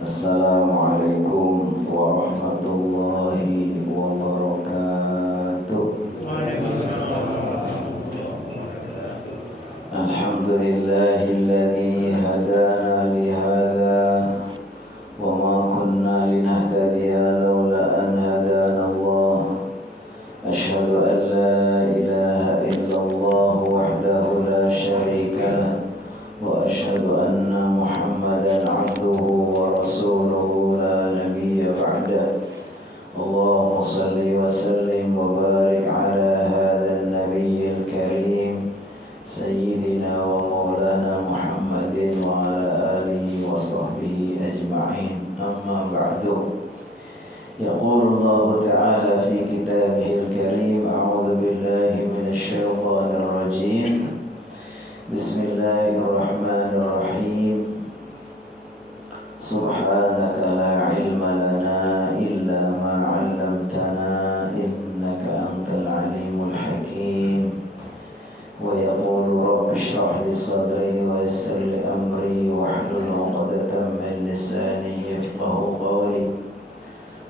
Assalamualaikum warahmatullahi wabarakatuh. Alhamdulillahilladzi hadana li hadza wa ma kunna linahtadiya laula an hadana Allah. Asyhadu an la ilaha illallah wahdahu la syarika lah wa asyhadu anna Muhammadan abduhu wa rasuluhu la nabiyya ba'da. Allahumma salli wa sallim wa barik ala hadzal nabiyyil karim sayyidina wa maulana Muhammadin wa ala alihi wa sahbihi ajma'in. Amma ba'du. Yaqulu Allah ta'ala fi kitabihil karim, a'udzu billahi minasy syaithanir rajim. Bismillahirrahmanirrahim. Subhanaka la ilma lana illa ma 'allamtana innaka antal alimul hakim. Wa yaqulu rabbi shrah li sadri wa yassir li amri wahlul 'uqdatam min lisani yafqahu qawli.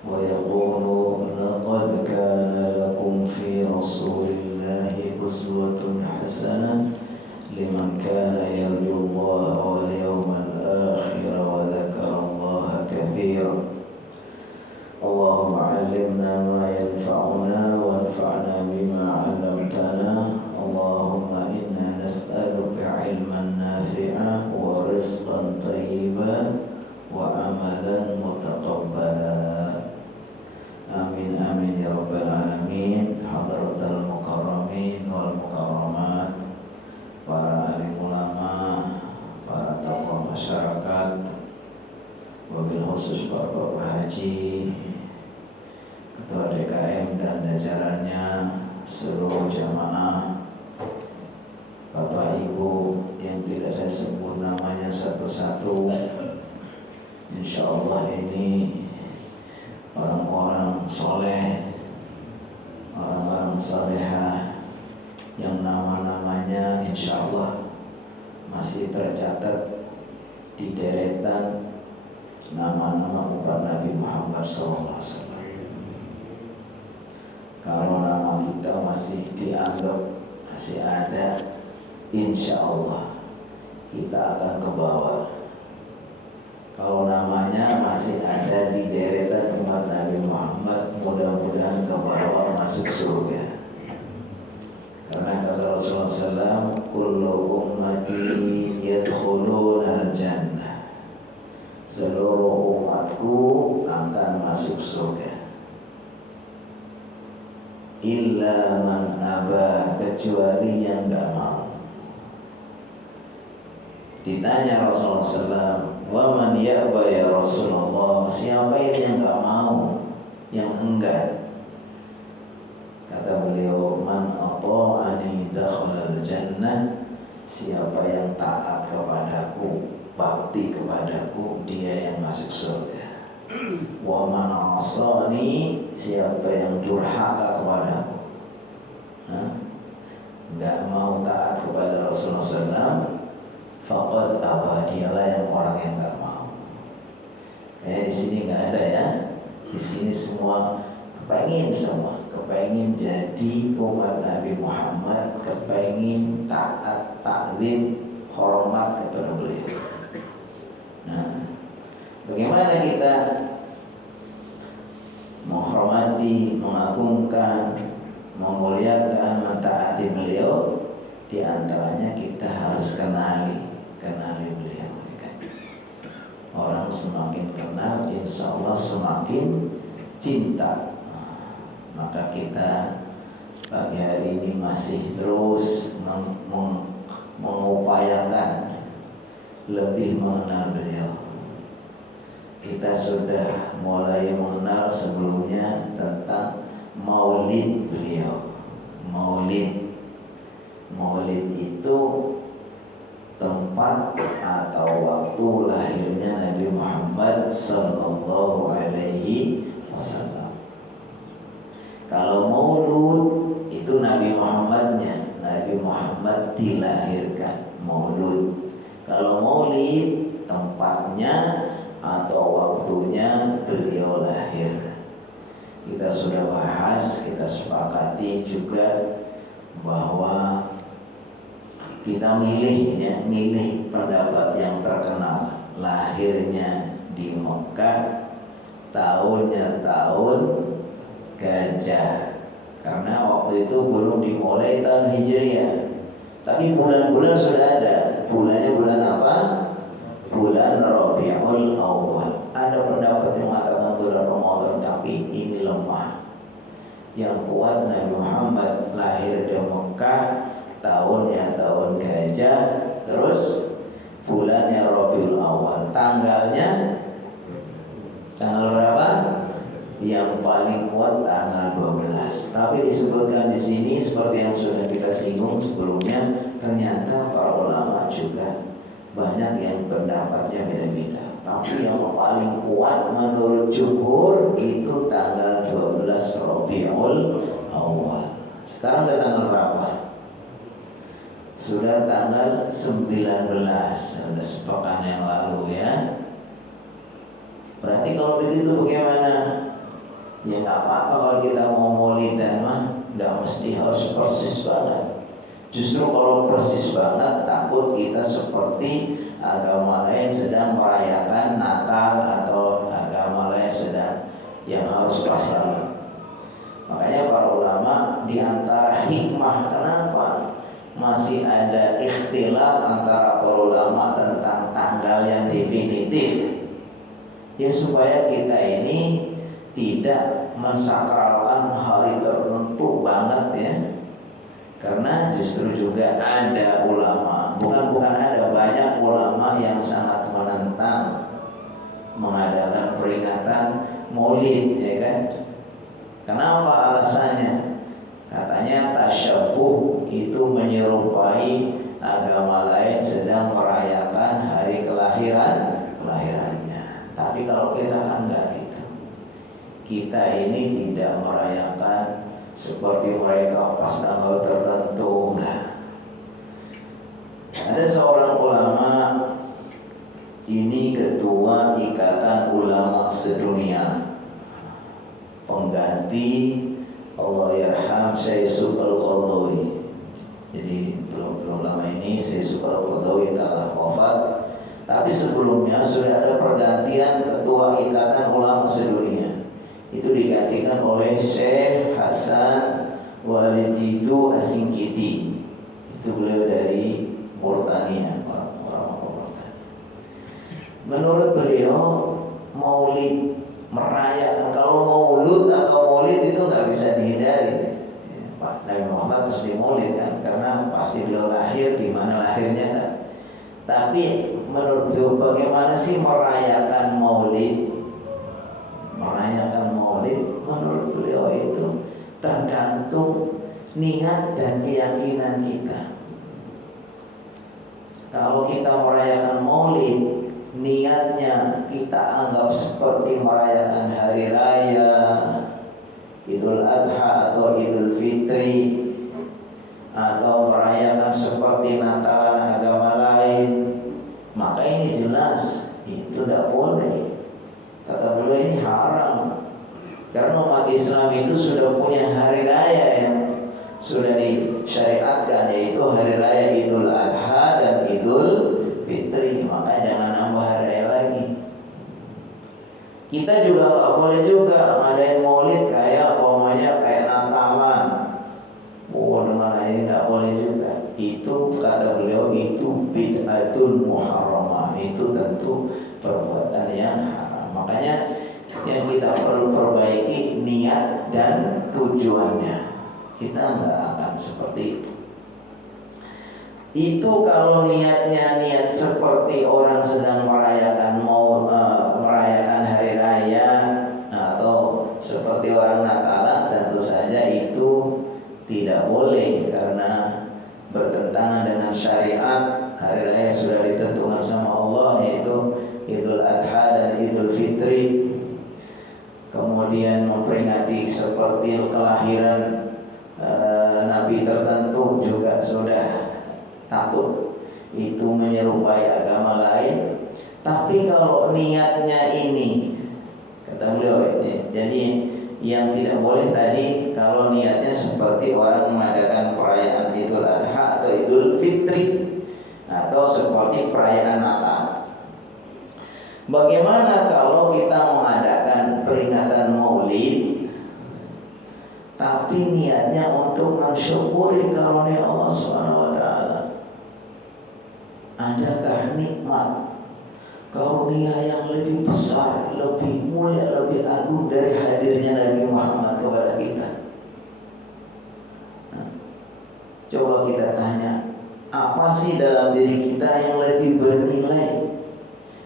Wa yaqulu laqad kana lakum fi rasulillahi uswatun hasanah liman kana yarjullaha wal yawmal akhir wa dzakara Allaha katsiran. Allahumma 'allimna ma yanfa'una wanfa'na bima 'allamtana. Allahumma inna nas'aluka 'ilman nafi'an wa rizqan thayyiban wa amalan mutaqabbala. Amin amin ya rabbal alamin. Hadratal mukarramin wal mukarramat, para alim ulama, para tokoh masyarakat, wabil khusus Bapak Haji, Ketua DKM dan jajarannya, seluruh jamaah, Bapak Ibu yang tidak saya sebut namanya satu-satu. Insya Allah ini orang-orang soleh, orang-orang salehah yang nama-namanya insya Allah masih tercatat di deretan nama-nama umat Nabi Muhammad SAW. Kalau nama kita masih dianggap masih ada, insya Allah kita akan ke bawah. Kalau namanya masih ada di deretan umat Nabi Muhammad, mudah-mudahan ke bawah masuk surga. Karena kata Rasulullah SAW, kullu ummati yadkhulunal jannah, seluruh umatku akan masuk surga, illa man aba, kecuali yang gak mau. Ditanya Rasulullah SAW, wa man ya'ba ya Rasulullah, siapa itu yang gak mau, yang enggan? Kata beliau, man ata'ani dakhalal jannah, siapa yang taat kepadaku, bakti kepadaku, dia yang masuk surga. Wa man asani, siapa yang durhaka kepadaku, enggak mau taat kepada Rasulullah SAW, faqad aba, dialah yang orang yang enggak mau. Kayak di sini enggak ada ya. Di sini semua kepengin jadi umat Nabi Muhammad, kepengin taat, taklim, hormat kepada beliau. Nah, bagaimana kita menghormati, mengagungkan, memuliakan, mentaati beliau? Di antaranya kita harus kenali beliau. Orang semakin kenal, insya Allah semakin cinta. Maka kita pagi hari ini masih terus mengupayakan lebih mengenal beliau. Kita sudah mulai mengenal sebelumnya tentang maulid beliau. Maulid itu tempat atau waktu lahirnya Nabi Muhammad sallallahu alaihi wasallam. Kalau maulud itu Nabi Muhammadnya, Nabi Muhammad dilahirkan, maulud. Kalau maulid tempatnya atau waktunya beliau lahir. Kita sudah bahas, kita sepakati juga bahwa kita milih pendapat yang terkenal. Lahirnya di Mekah, tahunnya tahun Gajah, karena waktu itu belum dimulai tahun Hijriah. Tapi bulan-bulan sudah ada. Bulannya bulan apa? Bulan Rabiul Awal. Ada pendapat yang mengatakan bulan Ramadan, tapi ini lemah. Yang kuat Nabi Muhammad lahir di Mekah, tahunnya tahun Gajah, terus bulannya Rabiul Awal. Tanggal berapa? Yang paling kuat tanggal 12. Tapi disebutkan di sini seperti yang sudah kita singgung sebelumnya, ternyata para ulama juga banyak yang pendapatnya beda-beda. Tapi yang paling kuat menurut jumhur itu tanggal 12 Rabiul Awal. Sekarang udah tanggal berapa? Sudah tanggal 19, sudah sepekan yang lalu ya. Berarti kalau begitu bagaimana? Ya nggak apa-apa kalau kita mau maulidan mah, nggak mesti harus persis banget. Justru kalau persis banget takut kita seperti agama lain sedang merayakan Natal atau agama lain sedang yang harus pas banget. Makanya para ulama di antara hikmah kenapa masih ada ikhtilaf antara para ulama tentang tanggal yang definitif, ya supaya kita ini tidak mensakralkan hari tertentu banget ya. Karena justru juga ada ulama, bukan ada, banyak ulama yang sangat menentang mengadakan peringatan Maulid, ya kan? Kenapa alasannya? Katanya tasyabuh itu menyerupai agama lain sedang merayakan hari kelahirannya. Tapi kalau kita kan enggak gitu. Kita ini tidak merayakan seperti mereka pas tanggal tertentu, enggak. Ada seorang ulama, ini ketua Ikatan Ulama Sedunia, pengganti Allahyarham Syekh Al-Qaradawi. Jadi belum lama ini Syekh Al-Qaradawi telah wafat. Tapi sebelumnya sudah ada pergantian ketua Ikatan Ulama Sedunia. Itu digantikan oleh Syekh Hasan Walididu As-Singkiti. Itu beliau dari Mauritania, orang Mauritania. Menurut beliau Maulid, merayakan, kalau maulud atau maulid itu nggak bisa dihindari. Nabi Muhammad pasti maulid kan, karena pasti beliau lahir di mana lahirnya kan. Tapi menurut beliau bagaimana sih merayakan maulid? Merayakan maulid menurut beliau itu tergantung niat dan keyakinan kita. Kalau kita merayakan maulid, niatnya kita anggap seperti merayakan hari raya, Idul Adha atau Idul Fitri, atau merayakan seperti Natalan agama lain, maka ini jelas itu tidak boleh. Kata beliau ini haram. Karena umat Islam itu sudah punya hari raya yang sudah disyariatkan, yaitu hari raya Idul Adha dan Idul Fitri. Maka jangan nambah hari raya lagi. Kita juga nggak boleh juga ngadain maulid kayak Natalan. Dengan ini nggak boleh juga. Itu kata beliau itu bid'atul muharramah. Itu tentu perbuatan yang haram. Makanya yang kita perlu perbaiki niat dan tujuannya. Kita nggak akan seperti itu. Itu kalau niatnya niat seperti orang sedang merayakan merayakan hari raya atau seperti orang Natalan, tentu saja itu tidak boleh karena bertentangan dengan syariat. Hari raya sudah ditentukan sama Allah, yaitu Idul Adha dan Idul Fitri. Kemudian memperingati seperti kelahiran Nabi tertentu juga sudah takut itu menyerupai agama lain. Tapi kalau niatnya ini, kata beliau, jadi yang tidak boleh tadi kalau niatnya seperti orang mengadakan perayaan Idul Adha atau Idul Fitri atau seperti perayaan Natal. Bagaimana kalau kita mengadakan peringatan Maulid tapi niatnya untuk mensyukuri karunia Allah Subhanahu wa taala? Adakah nikmat karunia yang lebih besar, lebih mulia, lebih agung dari hadirnya Nabi Muhammad kepada kita? Coba kita tanya, apa sih dalam diri kita yang lebih bernilai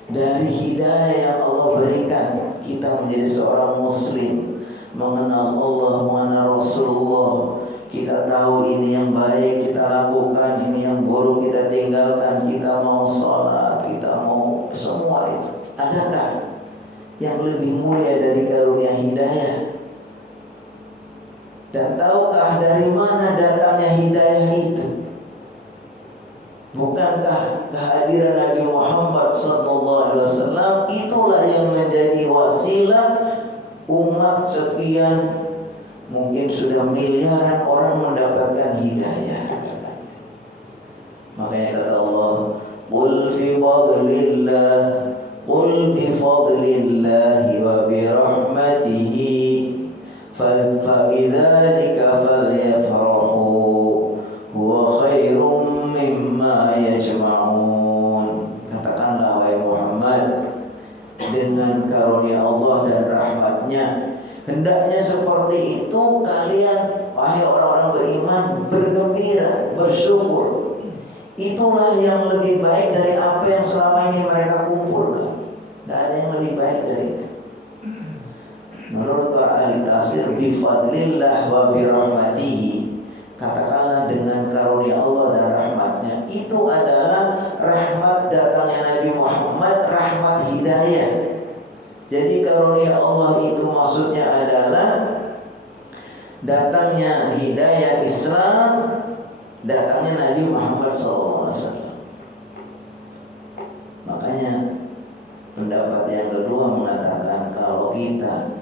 dari hidayah yang Allah berikan kita menjadi seorang muslim, mengenal Allah, mengenal Rasulullah, kita tahu ini yang baik kita lakukan, ini yang buruk kita tinggalkan, kita mau sholat, kita mau semua itu. Adakah yang lebih mulia dari karunia hidayah? Dan tahukah dari mana datangnya hidayah itu? Bukankah kehadiran Nabi Muhammad SAW itulah yang menjadi wasilah umat sekian, mungkin sudah miliaran orang mendapatkan hidayah. Makanya kata Allah, qul fi fadlillah, qul bi fadlillahi wa bi rahmatihi fa bidzalika falyafrahu huwa khairum mimma yajma'un. Katakanlah wahai Muhammad, dengan karunia Allah dan rahmatnya hendaknya seperti itu kalian wahai orang-orang beriman bergembira, bersyukur. Itulah yang lebih baik dari apa yang selama ini mereka kumpulkan. Tidak ada yang lebih baik dari itu. Menurut para ahli tafsir, bifadlillah wa birahmatihi, katakanlah dengan karunia Allah dan rahmatnya, itu adalah rahmat datangnya Nabi Muhammad, rahmat hidayah. Jadi karunia Allah itu maksudnya adalah datangnya hidayah Islam, datangnya Nabi Muhammad SAW. Makanya pendapat yang kedua mengatakan kalau kita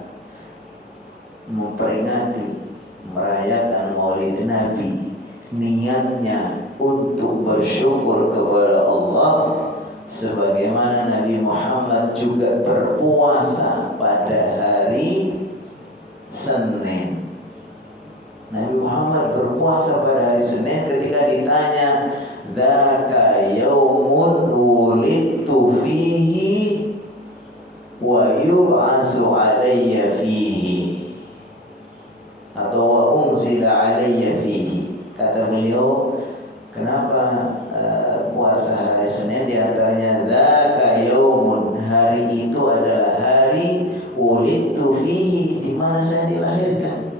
memperingati, merayakan Maulid Nabi, niatnya untuk bersyukur kepada Allah, sebagaimana Nabi Muhammad juga berpuasa pada hari Senin. Nabi Muhammad berpuasa pada hari Senin ketika ditanya, "Dzaka yaumun wulidtu fihi wa yub'atsu 'alayya fihi." Atau wa unzila 'alayya fihi. Kata beliau, kenapa puasa hari Senin? Di antaranya dzaka yaumun, hari itu adalah hari wulidtu fihi, di mana saya dilahirkan.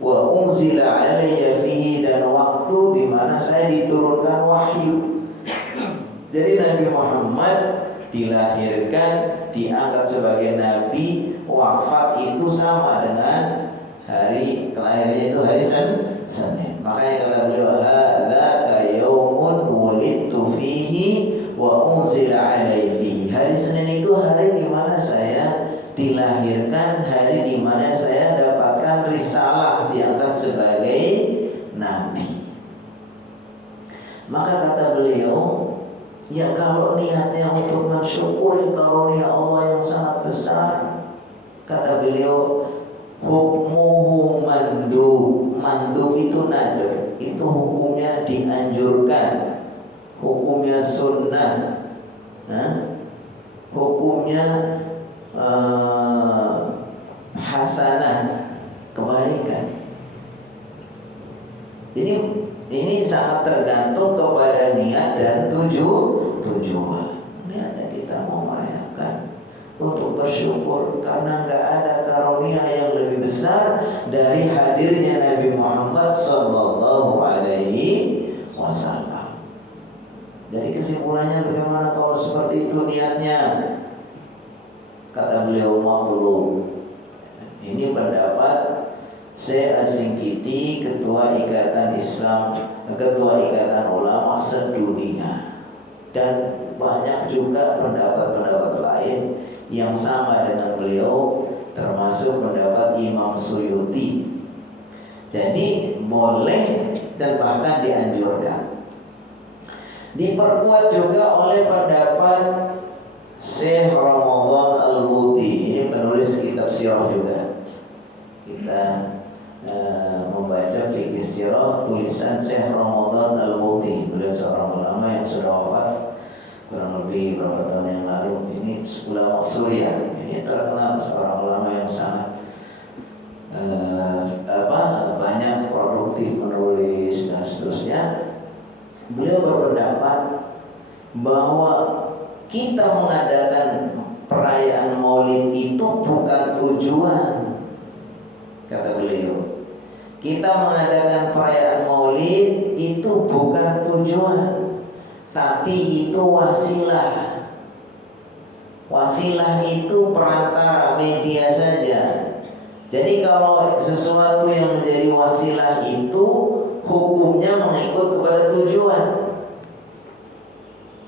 Wa unzila 'alayya fihi, dan waktu di mana saya diturunkan wahyu. Jadi Nabi Muhammad dilahirkan, diangkat sebagai nabi, wafat itu sama dengan hari kelahirannya itu hari Senin. Makanya kata beliau, hadzaka yaumun wulidtu fihi wa unzila 'alayya fihi. Hari Senin itu hari di mana saya dilahirkan, hari di mana saya dapatkan risalah, diangkat sebagai nabi. Maka kata beliau, ya kalau niatnya untuk mensyukuri karunia Allah yang sangat besar, kata beliau, hukmuhu mandub. Mandub itu nadab, itu hukumnya dianjurkan, hukumnya sunnah, hukumnya hasanah, kebaikan. Ini sangat tergantung kepada niat dan tujuan. Niatnya kita mau merayakan untuk bersyukur karena nggak ada karunia yang lebih besar dari hadirnya Nabi Muhammad Sallallahu Alaihi Wasallam. Jadi kesimpulannya bagaimana kalau seperti itu niatnya? Kata beliau, maklum. Ini pendapat Syekh As-Singkiti, ketua Ikatan Islam, ketua Ikatan Ulama sedunia. Dan banyak juga pendapat-pendapat lain yang sama dengan beliau, termasuk pendapat Imam Suyuti. Jadi boleh dan bahkan dianjurkan. Diperkuat juga oleh pendapat Syekh Ramadan Al-Buti. Ini penulis kitab sirah juga. Kita membaca fikih sirah tulisan Syekh Ramadan Al-Buti. Beliau seorang ulama yang sudah wafat kurang lebih beberapa tahun yang lalu. Ini ulama Suriah. Ini terkenal seorang ulama yang sangat banyak produktif menulis dan seterusnya. Beliau berpendapat bahwa kita mengadakan perayaan Maulid itu bukan tujuan. Kata beliau, kita mengadakan perayaan Maulid itu bukan tujuan, tapi itu wasilah. Wasilah itu perantara, media saja. Jadi kalau sesuatu yang menjadi wasilah itu hukumnya mengikut kepada tujuan,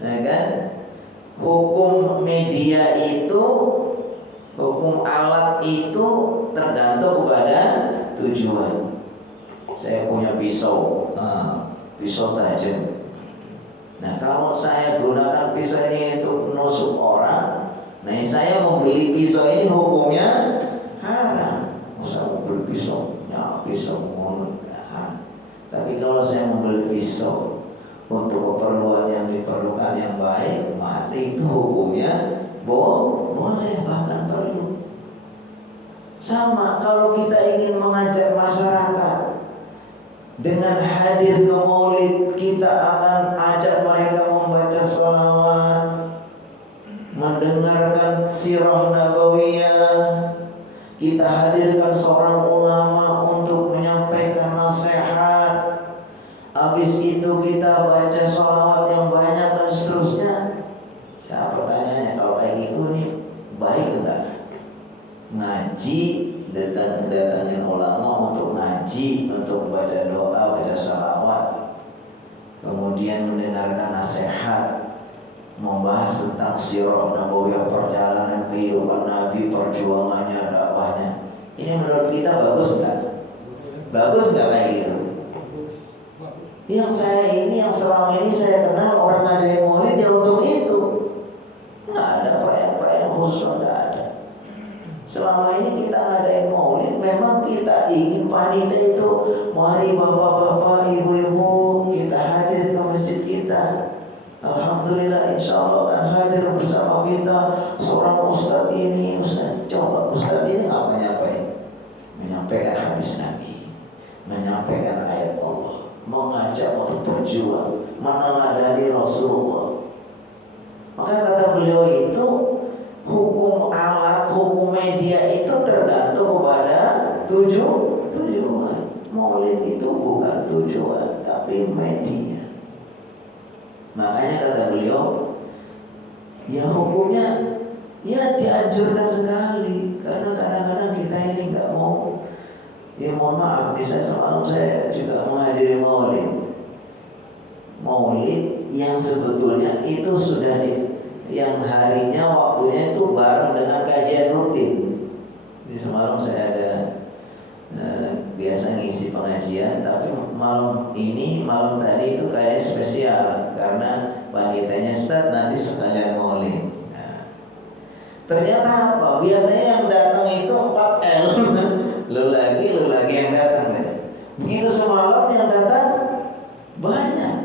ya kan? Hukum media itu, hukum alat itu tergantung kepada tujuan. Saya punya pisau, pisau tajam. Nah, kalau saya gunakan pisau ini untuk menusuk orang, nah saya membeli pisau ini hukumnya haram. Saya membeli pisau, ya pisau mulut haram. Tapi kalau saya membeli pisau untuk keperluan yang diperlukan yang baik, mati itu hukumnya boleh, bahkan perlu. Sama kalau kita ingin mengajak masyarakat dengan hadir ke Maulid, kita akan ajak mereka membaca sholawat, mendengarkan sirah nabawiyah. Kita hadirkan seorang ulama untuk menyampaikan nasihat. Habis itu kita baca sholawat yang banyak dan seterusnya. Saya pertanyaannya, kalau kayak gitu nih baik enggak? Ngaji, datangin ulama untuk ngaji, untuk baca doa, baca sholawat, kemudian mendengarkan nasihat, membahas tentang sirah nabawiyah, perjalanan kehidupan Nabi, perjuangannya, dakwahnya. Ini menurut kita bagus enggak? Bagus enggak kayak gitu? Yang selama ini saya kenal orang ngadain Maulid ya untuk itu. Nggak ada perayaan-perayaan khusus, nggak ada. Selama ini kita ngadain Maulid, memang kita ingin panitia itu, mari bapak-bapak, ibu-ibu, kita hadir ke masjid kita. Alhamdulillah, insya Allah akan hadir bersama kita seorang ustadz ini, coba ustadz ini apa nyampain? Menyampaikan hadis Nabi, menyampaikan ayat Allah, mengajak untuk berjuang, meneladani Rasulullah. Maka kata beliau itu, hukum alat, hukum media itu tergantung kepada tujuan. Maulid itu bukan tujuan, tapi media. Makanya kata beliau, ya hukumnya ya dianjurkan sekali, karena kadang-kadang kita ini nggak mau. Ya mohon maaf, misalnya semalam saya juga menghadiri Maulid yang sebetulnya itu sudah yang harinya waktunya itu bareng dengan kajian rutin. Jadi semalam saya ada biasa ngisi pengajian, tapi malam tadi itu kayak spesial karena wanitanya Ustaz nanti sekalian Maulid. Nah, ternyata apa? Biasanya yang datang itu 4L. Lu lagi yang datang ya. Begitu semalam yang datang banyak.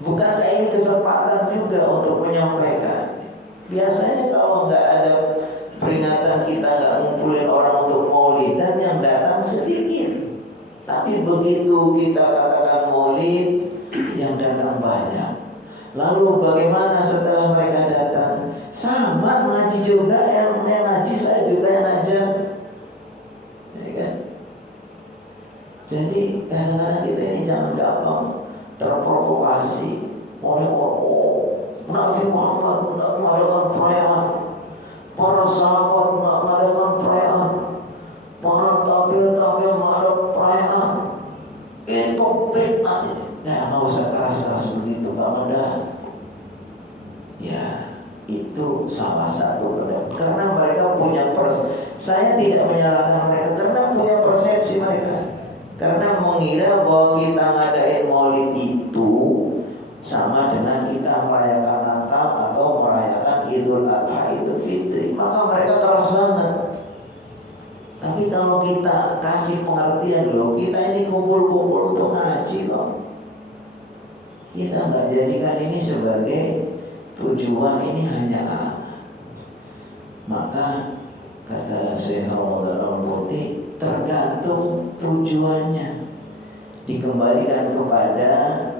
Bukankah ini kesempatan juga untuk menyampaikan? Biasanya kalau nggak ada peringatan, kita nggak ngumpulin orang untuk Maulid, dan yang datang sedikit. Tapi begitu kita katakan Maulid, yang datang banyak. Lalu bagaimana setelah mereka datang? Sama ngaji juga, yang ngaji saya juga yang ngajar. Jadi kadang-kadang kita ini jangan gampang terprovokasi oleh Nabi Muhammad tidak mengadakan perayaan, para sahabat tidak mengadakan perayaan, para tabi'in mengadakan perayaan. Itu bid'ah. Nah, nggak usah keras-keras begitu, nggak mendalam. karena mereka punya saya tidak menyalahkan mereka karena punya persepsi mereka. Karena mengira bahwa kita ngadain maulid itu sama dengan kita merayakan Natal atau merayakan Idul Adha, Idul Fitri, maka mereka keras banget. Tapi kalau kita kasih pengertian, loh kita ini kumpul-kumpul untuk ngaji kok. Kita nggak jadikan ini sebagai tujuan, ini hanya anak. Maka kata Syekh Ramadan Al-Muti, tergantung tujuannya, dikembalikan kepada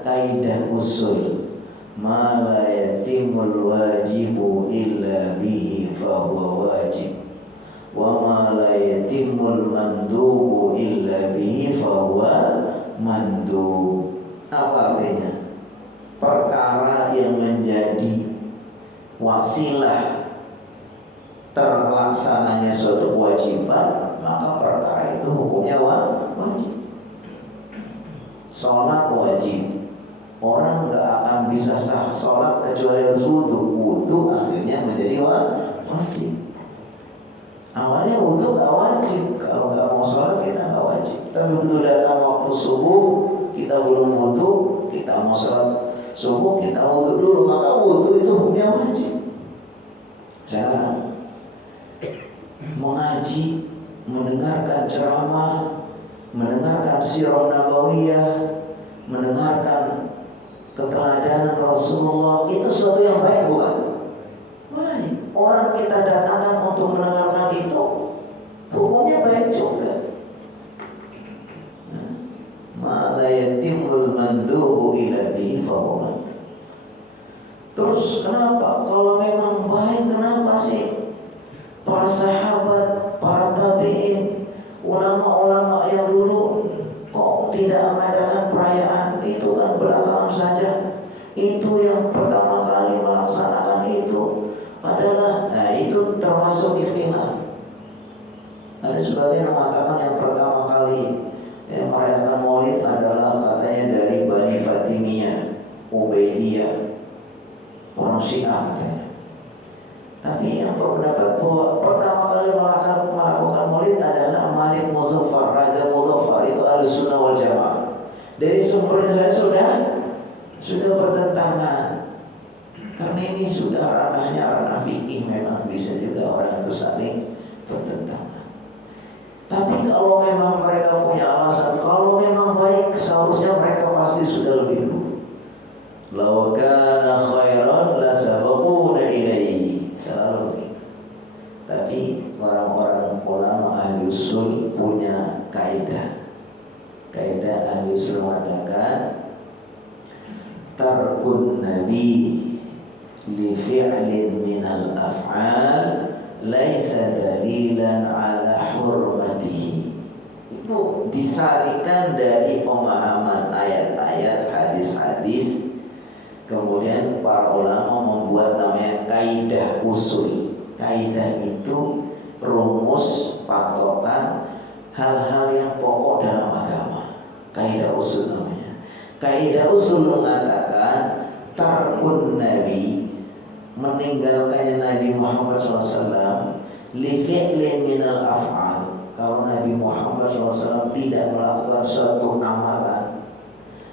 kaidah usul. Ma la yatimul wajibu illa bihi fahuwa wajib, wa ma la yatimul mandubu illa bihi fahuwa mandub. Apa artinya? Perkara yang menjadi wasilah terlaksananya suatu kewajiban, maka perkara itu hukumnya wajib. Sholat wajib, orang nggak akan bisa sah sholat kecuali harus wudu akhirnya menjadi wajib. Awalnya wudu nggak wajib, kalau nggak mau sholat kita nggak wajib. Tapi begitu datang waktu subuh, kita belum wudu, kita mau sholat subuh, kita wudu dulu, maka wudu itu hukumnya wajib. Sekarang mengaji, mendengarkan ceramah, mendengarkan sirah nabawiyah, mendengarkan keteladanan Rasulullah, itu sesuatu yang baik bukan? Baik. Orang kita datangkan untuk mendengarkan itu, hukumnya baik juga. Ma la yatimul mandubu ila bihi fahuwa. Terus kenapa? Kalau memang baik, kenapa sih para sahabat, para tabi'in, ulama-ulama yang dulu kok tidak mengadakan perayaan? Itu kan belakangan saja. Itu yang pertama kali melaksanakan itu adalah, itu termasuk ikhtilaf. Ada sebagian yang mengatakan yang pertama kali yang merayakan maulid adalah katanya dari Bani Fatimiyah, Ubaidiyah, orang Syiah katanya. Tapi yang berpendapat bahwa pertama kali melakukan maulid adalah Malik Muzaffar, Raja Muzaffar, itu Ahlussunnah wal Jamaah. Dari sumbernya saya sudah bertentangan. Karena ini sudah ranahnya ranah fikih, memang bisa juga orang itu saling bertentangan. Tapi kalau memang mereka punya alasan, kalau memang baik, seharusnya mereka pasti sudah lebih dulu. Law kana khairan la sabaquna ilaihi, selalu begitu. Tapi orang-orang ulama ahli usul punya kaidah. Kaidah ahli usul mengatakan tarkun nabi li fi'lin minal af'al laisa dalilan ala hurmatihi. Itu disarikan dari pemahaman ayat-ayat, hadis-hadis. Kemudian para ulama membuat namanya kaidah usul. Kaidah itu rumus, patokan hal-hal yang pokok dalam agama. Kaidah usul namanya. Kaidah usul mengatakan tarkun nabi, meninggalkannya Nabi Muhammad SAW, li fi'lin minal af'al. Kalau Nabi Muhammad SAW tidak melakukan suatu amalan,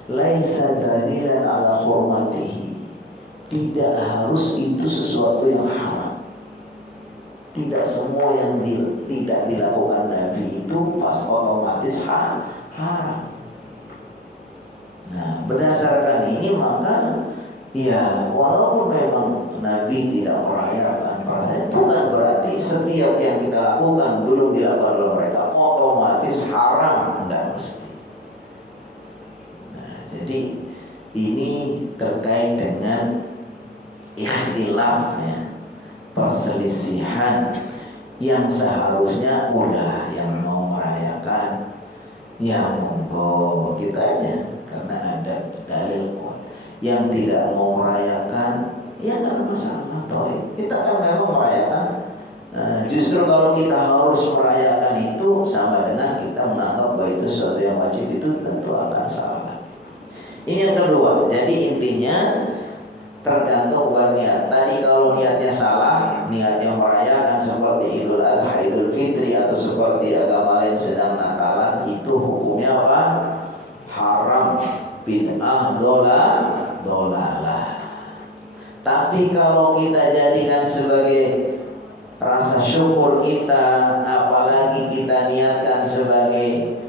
laisa dalilan ala hurmatihi, tidak harus itu sesuatu yang haram. Tidak semua yang tidak dilakukan Nabi itu pas otomatis haram. Nah, berdasarkan ini maka ya, walaupun memang Nabi tidak merayakan perayaan, bukan berarti setiap yang kita lakukan belum dilakukan oleh mereka otomatis haram, enggak mesti. Nah, jadi ini terkait dengan ikhtilaf, ya, perselisihan yang seharusnya udah yang mau merayakan, yang monggo kita aja karena ada dalil. Yang tidak mau merayakan, ya nggak ada masalah. Kita kan memang merayakan. Justru kalau kita harus merayakan itu sama dengan kita menganggap bahwa itu sesuatu yang wajib, itu tentu akan salah. Ini yang kedua. Jadi intinya tergantung niat. Tadi kalau niatnya salah, niatnya merayakan seperti Idul Adha, Idul Fitri, atau seperti agama lain sedang Natalan, itu hukumnya apa? Haram, bid'ah, dolalah. Tapi kalau kita jadikan sebagai rasa syukur kita, apalagi kita niatkan sebagai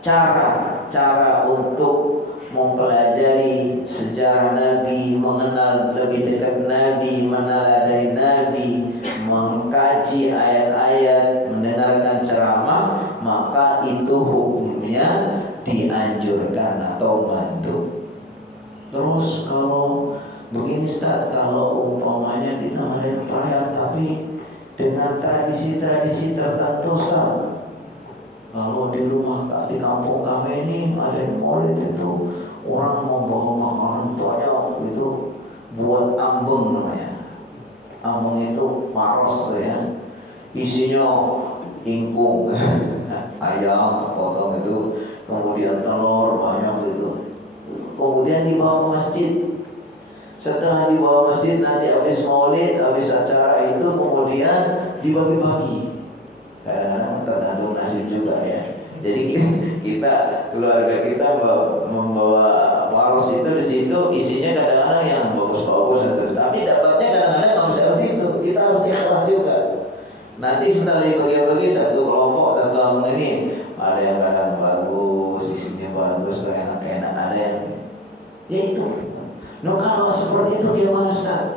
cara untuk mempelajari sejarah Nabi, mengenal lebih dekat Nabi, meneladani Nabi, mengkaji ayat-ayat, mendengarkan ceramah, maka itu hukumnya dianjurkan atau mandub. Terus kalau begini Ustaz, kalau umpamanya kita merayakan perayaan tapi dengan tradisi-tradisi tertentu sah. Kalau di rumah, di kampung kami ini ada yang maulid itu orang membawa makanan banyak, itu buat ambeng namanya. Ambeng itu paros tuh ya, isinya ingkung, ayam potong itu, kemudian telur banyak gitu. Kemudian dibawa ke masjid. Setelah dibawa masjid, nanti habis maulid, habis acara itu kemudian dibagi-bagi. Kadang-kadang tergantung nasib juga ya. Jadi kita keluarga kita membawa paros itu, di situ isinya kadang-kadang yang bagus-bagus, tapi dapatnya kadang-kadang nggak bisa ke situ. Kita harus ikhlas juga. Nanti setelah dibagi-bagi satu kelompok, satu ambeng ini, ada yang kadang bagus, isinya bagus, enak-enak, ada yang ya itu. No, kalau seperti itu gimana Ustaz?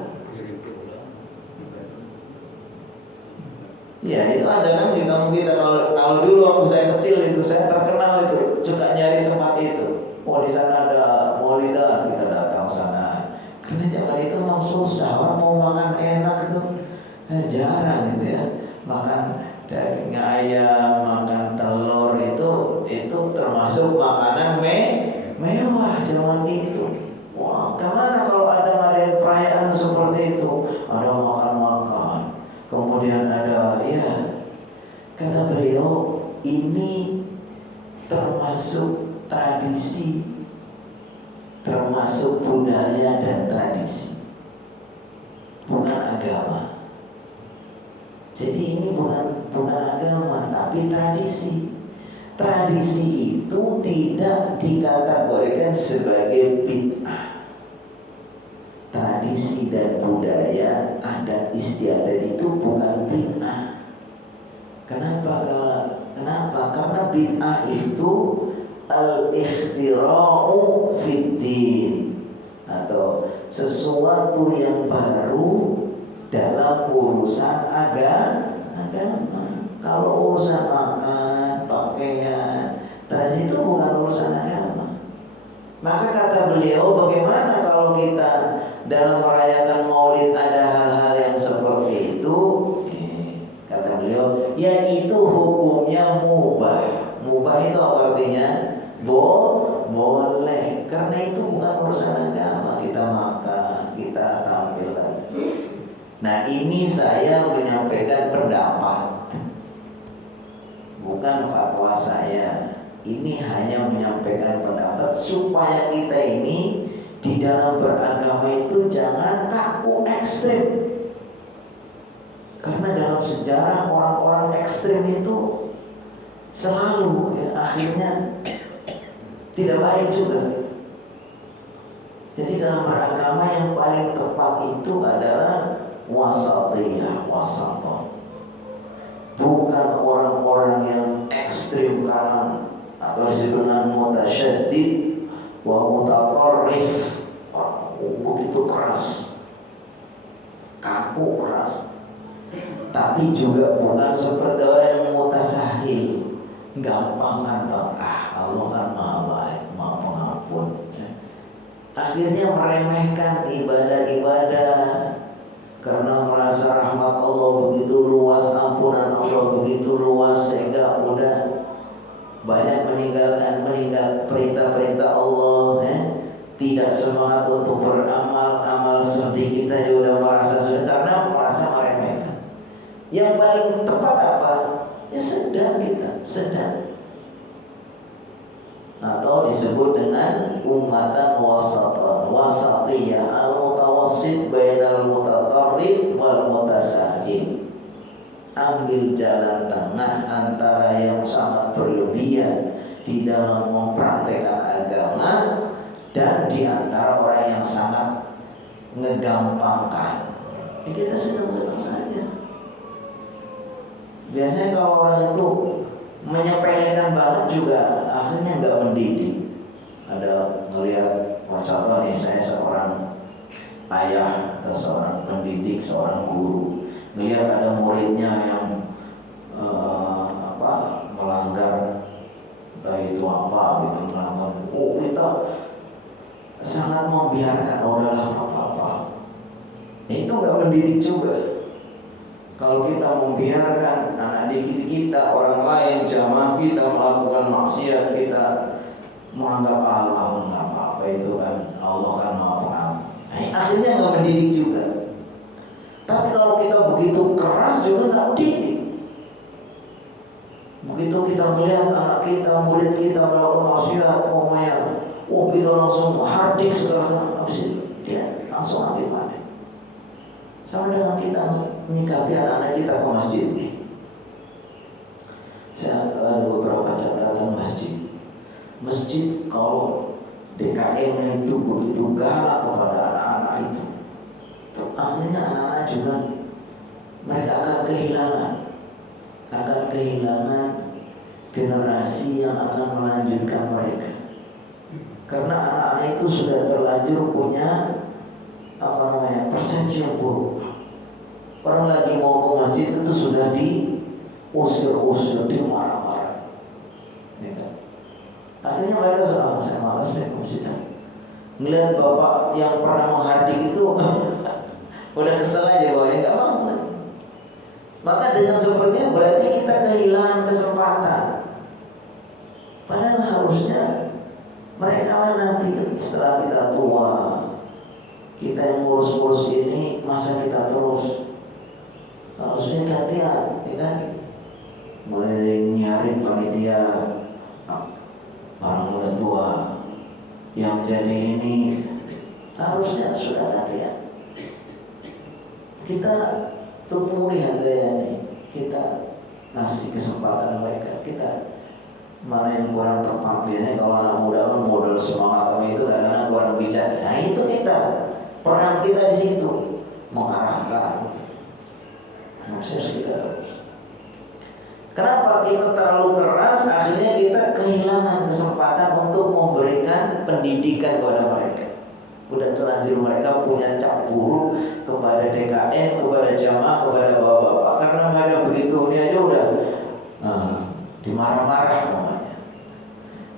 Ya itu ada kan di kampung kita. Kalau dulu waktu saya kecil itu saya terkenal itu suka nyari tempat itu. Oh di sana ada maulidan, kita datang sana. Karena zaman itu memang susah, orang mau makan enak itu jarang gitu ya. Makan daging ayam, makan telur itu termasuk makanan mewah zaman itu. Wah, kemana kalau ada ngadain perayaan seperti itu? Ada makan-makan. Kemudian ada ya, kata beliau ini termasuk tradisi, termasuk budaya dan tradisi, bukan agama. Jadi ini bukan agama tapi tradisi. Tradisi itu tidak dikategorikan sebagai bid'ah. Tradisi dan budaya, adat istiadat itu bukan bid'ah. Kenapa? Karena bid'ah itu al-ikhtira'u fid-din, atau sesuatu yang baru dalam urusan agama. Kalau urusan makan, pakaian, tradisi itu bukan urusan agama. Maka kata beliau, bagaimana kalau kita dalam merayakan maulid ada hal-hal yang seperti itu? Kata beliau, ya itu hukumnya mubah. Mubah itu apa artinya? Boleh. Karena itu bukan urusan agama. Kita makan, kita tampil. Nah ini saya menyampaikan pendapat, bukan fatwa saya. Ini hanya menyampaikan pendapat supaya kita ini di dalam beragama itu jangan kaku ekstrim. Karena dalam sejarah orang-orang ekstrim itu selalu ya, akhirnya tidak baik juga. Jadi dalam beragama yang paling tepat itu adalah wasatiyah, wasatah. Bukan orang-orang yang ekstrim kanan atau disebut dengan mutasyaddid wa mutatarrif, begitu keras, kaku keras. Tapi juga bukan seperti orang yang mutasahil, gampang-gampang. Allah kan maha baik, maha pengampun. Akhirnya meremehkan ibadah-ibadah karena merasa rahmat Allah begitu luas, ampunan Allah begitu luas, sehingga mudah banyak meninggal perintah-perintah Allah. Tidak semangat untuk beramal, amal seperti kita juga udah merasa sudah, karena merasa meremehkan. Yang paling tepat apa? Ya sedang kita, sedang. Atau disebut dengan ummatan wasatiyah, al-mutawassithah. mutawassit bainal mutatarrif wal mutasahil. Ambil jalan tengah antara yang sangat berlebihan di dalam mempraktekkan agama dan di antara orang yang sangat ngegampangkan. Ya kita senang-senang saja. Biasanya kalau orang itu menyepelekan banget juga akhirnya nggak mendidik. Ada ngelihat, contoh nih, saya seorang ayah atau seorang pendidik, seorang guru, ngelihat ada muridnya yang melanggar itu apa gitu, melanggar. Oh, kita sangat membiarkan, udahlah apa-apa. Itu nggak mendidik juga. Kalau kita membiarkan anak didik kita, orang lain, jamaah kita melakukan maksiat, kita menganggap Allah nggak apa-apa, itu kan Allah kan maha pengampun. Akhirnya nggak mendidik juga. Tapi kalau kita begitu keras juga nggak mendidik. Begitu kita melihat anak kita, murid kita melakukan maksiat, pokoknya, kita langsung hardik segala habis itu dia langsung mati. Sama dengan kita menyikapi anak-anak kita ke masjid nih. Saya ada beberapa catatan masjid. Masjid kalau DKM itu begitu galak kepada anak-anak itu akhirnya anak-anak juga mereka akan kehilangan generasi yang akan melanjutkan mereka. Karena anak-anak itu sudah terlanjur punya persepsi yang buruk. Orang lagi mau ke masjid itu sudah diusir, dimarah-marah, ya kan? Akhirnya mereka sudah, saya malas deh ke masjid. Melihat bapak yang pernah menghardik itu udah kesel aja, bahwa nggak mau. Maka dengan sepertinya berarti kita kehilangan kesempatan. Padahal harusnya mereka lah nanti setelah kita tua, kita yang ngurus-ngurus ini, masa kita terus harusnya gantian, ya kan? Mulai nyari panitia orang muda tua yang jadi ini, harusnya sudah gantian. Kita tumbuhi adanya, kita kasih kesempatan mereka. Kita mana yang kurang tepat, biasanya kalau anak muda kan modal semangat atau itu kadang-kadang kurang bicara. Nah itu kita, peran kita di situ mengarahkan. Kenapa kita terlalu keras? Akhirnya kita kehilangan kesempatan untuk memberikan pendidikan kepada mereka. Udah terlanjur mereka punya cap buruk kepada DKN, kepada jamaah, kepada bapak-bapak. Karena mereka begitu, ini aja udah dimarah-marah namanya.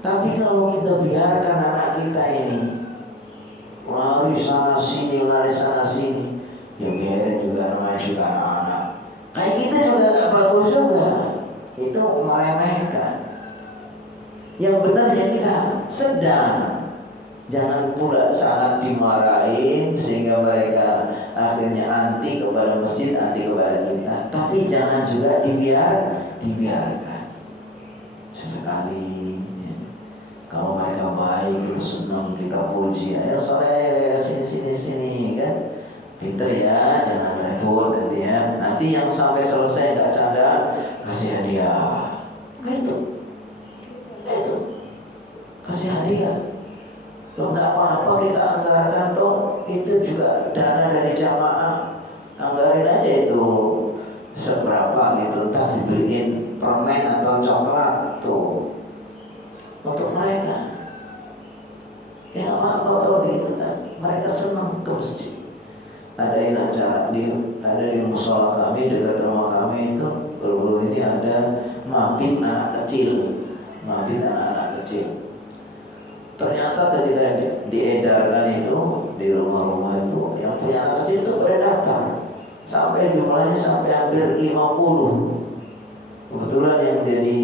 Tapi kalau kita biarkan anak kita ini lari sana sini, ya biarin juga, namanya juga anak-anak. Kayak kita juga gak bagus juga. Itu meremehkan. Yang benar ya kita sedang. Jangan pula sangat dimarahin sehingga mereka akhirnya anti kepada masjid, anti kepada kita. Tapi jangan juga dibiarkan. Sesekali kalau mereka baik, kita senang, kita puji, ayo soleh, sini kan. Pinter ya, jangan repot nanti ya. Nanti yang sampai selesai gak candaan, kasih hadiah. Gitu. Kasih hadiah. Loh gak apa-apa kita anggarkan toh, itu juga dana dari jamaah. Anggarin aja itu seberapa gitu, tak dibeliin permen atau coklat tuh untuk mereka. Ya apa-apa tuh gitu kan. Mereka senang ke masjid. Adain acara ada di musola kami dekat rumah kami itu baru-baru ini ada mabit anak kecil. Ternyata ketika diedarkan itu di rumah-rumah itu yang punya anak kecil itu pada daftar. Sampai jumlahnya sampai hampir 50. Kebetulan yang jadi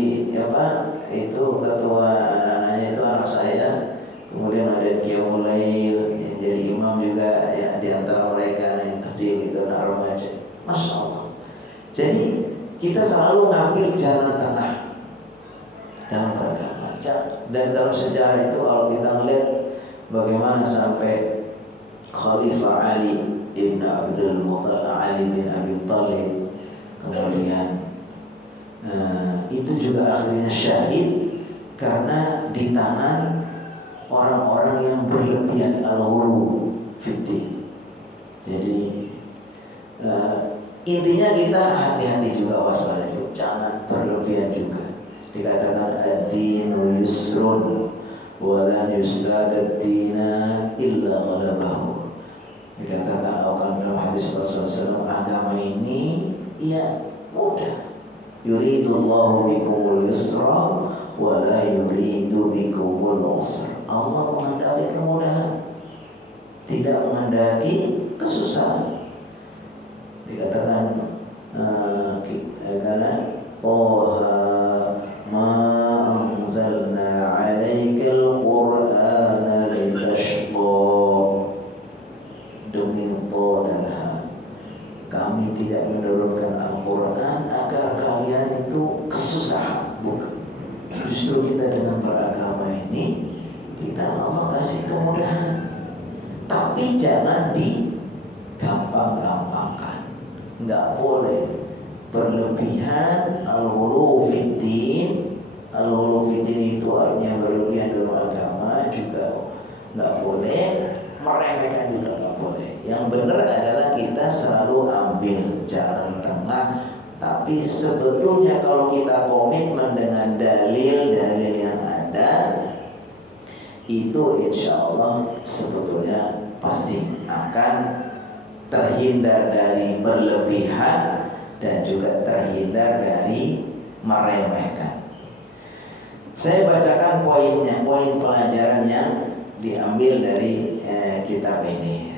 itu ketua anak-anaknya itu anak saya. Kemudian ada Qiyamul Lail yang jadi imam juga ya, di antara mereka yang kecil itu anak remaja. Masya Allah. Jadi kita selalu ngambil jalan tengah dalam beragama. Dan dalam sejarah itu kalau kita melihat bagaimana sampai Khalifah Ali ibn Abdul Muttalib, Ali bin Abi Thalib, kemudian itu juga akhirnya syahid karena di tangan orang-orang yang berlebihan al-ghulu fiddin. Jadi intinya kita hati-hati juga, waspada juga, jangan berlebihan juga. Dikatakan ad-dinu yusrun wa lan yusrad ad-dina illa ghalabahu. Dikatakan dalam hadis Rasulullah SAW, agama ini ya mudah. Yuridullahu bikumul yusra wa la yuridu bikumul usra. Allah menghendaki kemudahan, tidak menghendaki kesusahan. Dikatakan karena Toha ma anzalna 'alaikal Qur'ana litashqa, demi Toha dan Ha, kami tidak menurunkan Al-Quran agar kalian itu kesusahan. Bukan. Justru kita dengan beragama ini, kita Allah kasih kemudahan. Tapi jangan digampang-gampangkan. Nggak boleh berlebihan. Al-ghulu fiddin, al-ghulu fiddin itu artinya berlebihan dalam agama juga nggak boleh. Meremehkan juga nggak boleh. Yang benar adalah kita selalu ambil jalan tengah. Tapi sebetulnya kalau kita komitmen dengan dalil-dalil yang ada, itu insya Allah sebetulnya pasti akan terhindar dari berlebihan dan juga terhindar dari meremehkan. Saya bacakan poinnya, poin pelajaran yang diambil dari kitab ini.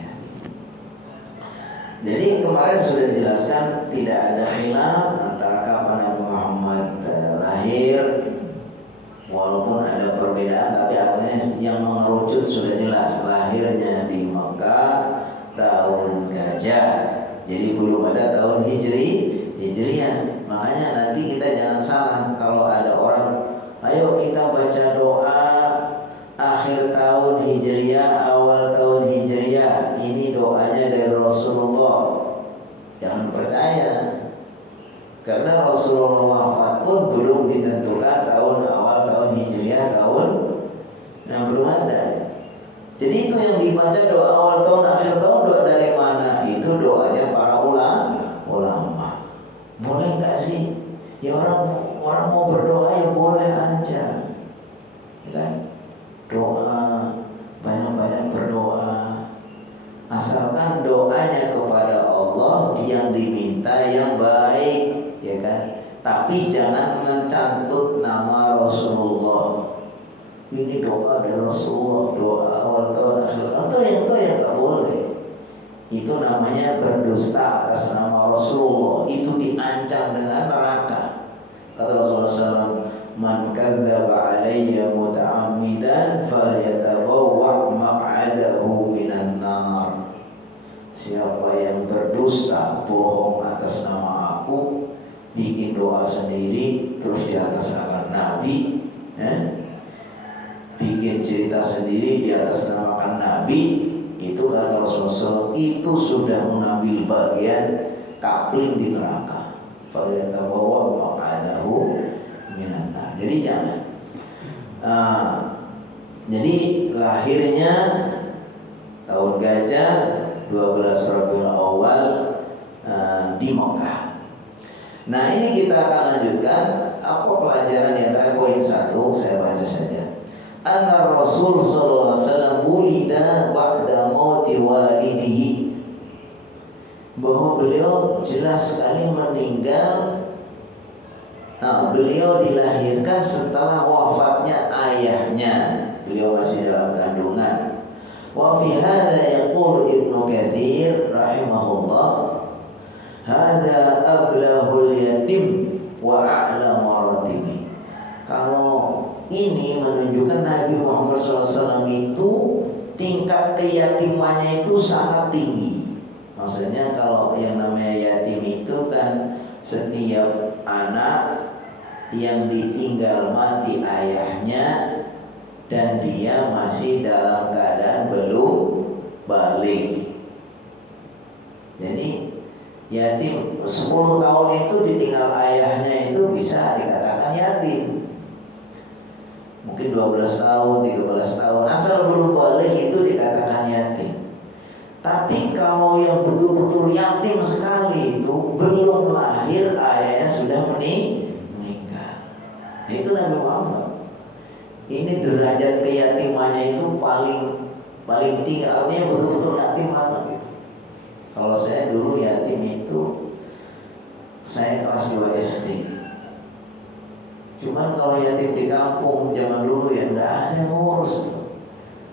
Jadi kemarin sudah dijelaskan tidak ada khilaf antara kapan Nabi Muhammad lahir, walaupun ada perbedaan, tapi artinya yang mengerucut sudah jelas, lahirnya di Mekah tahun Gajah. Jadi belum ada tahun Hijriah. Makanya nanti kita jangan salah kalau ada orang, ayo kita baca doa akhir tahun Hijriah, awal tahun Hijriah, ini doanya dari Rasulullah. Jangan percaya, karena Rasulullah wafat pun belum ditentukan tahun awal tahun Hijriah, tahun yang belum ada. Jadi itu yang dibaca doa awal tahun, akhir tahun, doa dari mana? Itu doanya para ulama. Boleh nggak sih? Ya orang mau berdoa ya boleh aja, ya kan? Doa, banyak-banyak berdoa, asalkan doanya kepada Allah yang diminta yang baik, ya kan? Tapi jangan mencantut nama Rasulullah. Ini doa dari Rasulullah, doa awal tahun, akhir tahun, itu yang nggak boleh. Itu namanya berdusta atas nama Rasulullah. Itu diancam dengan neraka. Kata Rasulullah SAW, man kadzdzaba alayya muta'ammidan falyatabawwa maq'adahu minan nar. Siapa yang berdusta, bohong atas nama aku, bikin doa sendiri terus di atas nama Nabi, bikin cerita sendiri di atas namakan Nabi, itu kata Rasulullah, itu sudah mengambil bagian kapling di neraka. Falyatabawwa maq'adahu minan nar. Jadi jangan. Jadi lahirnya tahun Gajah 12 Rabiul Awal di Mekah. Nah ini kita akan lanjutkan apa pelajaran yang terakhir, poin 1 saya baca saja. Anna Rasul sallallahu alaihi wasallam wulida ba'da mauti walidihi, bahwa beliau jelas sekali meninggal. Beliau dilahirkan setelah wafatnya ayahnya, beliau masih dalam kandungan. Wa fi hadza yaqulu Ibnu Katsir rahimahullah, hadza ablahul yatim wa a'la maratibi. Kalau ini menunjukkan Nabi Muhammad SAW itu tingkat keyatimannya itu sangat tinggi. Maksudnya kalau yang namanya yatim itu kan setiap anak yang ditinggal mati ayahnya dan dia masih dalam keadaan belum balik. Jadi yatim 10 tahun itu ditinggal ayahnya itu bisa dikatakan yatim. Mungkin 12 tahun, 13 tahun, asal belum balik itu dikatakan yatim. Tapi kalau yang betul-betul yatim sekali itu belum lahir ayahnya sudah meninggal. Itu Nabi Muhammad. Ini derajat keyatimannya itu paling tinggi, artinya betul-betul yatim banget gitu. Kalau saya dulu yatim itu saya kelas 2 SD. Cuman kalau yatim di kampung zaman dulu ya nggak ada yang ngurus.